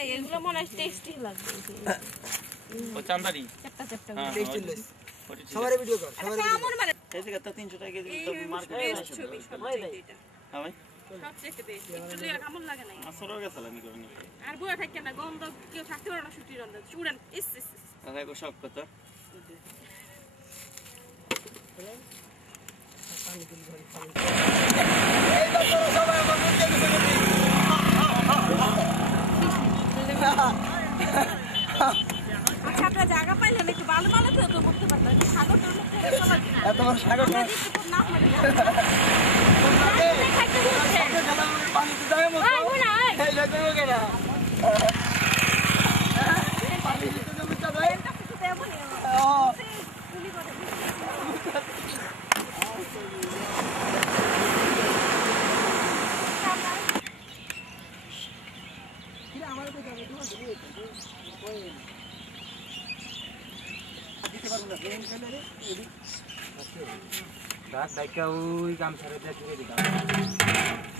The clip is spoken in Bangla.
এগুলো মনে হয় টেস্টি লাগবে ও চান্দারি চেপটা চেপটা টেস্টি লস সবারে ভিডিও কর সবারে কেমন মানে এই যে কত 300 টাকা কেজি তো মার্কেটে বেস্ট ছবি সবচেয়ে এটা হ্যাঁ ভাই সবচেয়ে বেস্ট একটু লিয়া কেমন লাগে না আসরও গেছাল আমি করি না আর বড় থাকে না গন্ধ কেউ থাকতে পারে না ছুটি রন্ধ চুড়ান ইস তাহলে কো শক কত আচ্ছা আপনারা জায়গা পাইলেন একটু ভালো ভালো তো করতে পারতেন সাগরটার মধ্যে চলা যায় এত বড় সাগর না না মানে পানিতে যায় মত আই ওনা আই এই লাগবে কেন পানিতে যাবে তো ভাই Dah, dah kau ikan sari dah cuci dah.